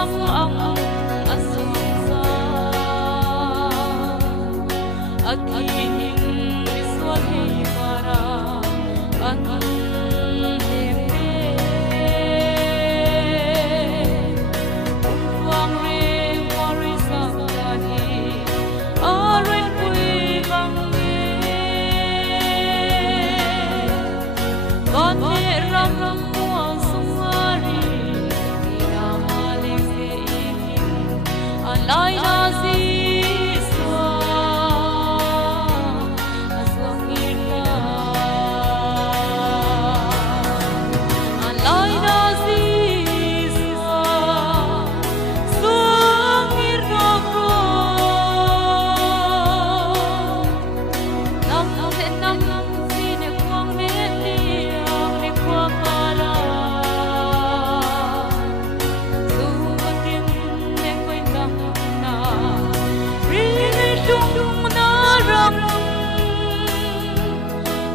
sam ang asungsa akin iswali para akin hepe wang re warisang kani arin kui bang con he ram ram mua sungari ina maling se ikin alai nazi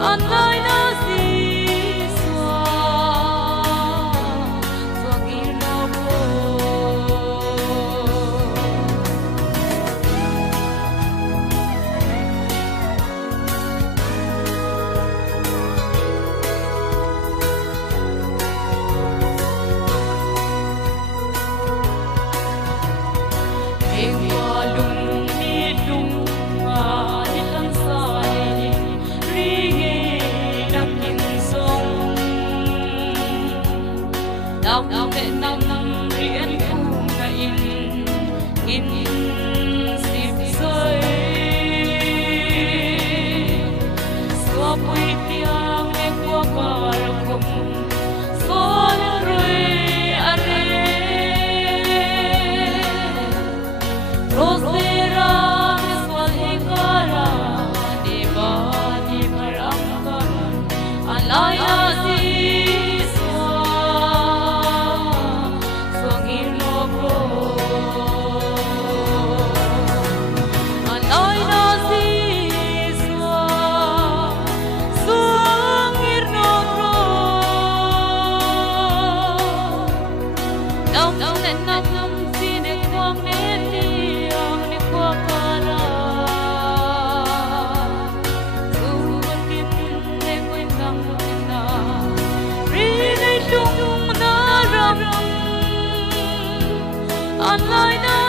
Anai nasi swa swangir nobo walung ni dung nilang sai Nam te nam rian ku na in sip soi swapui tiang e kwa par kum sol roi are rosera swal hikara de ba ni paramkan alaya Online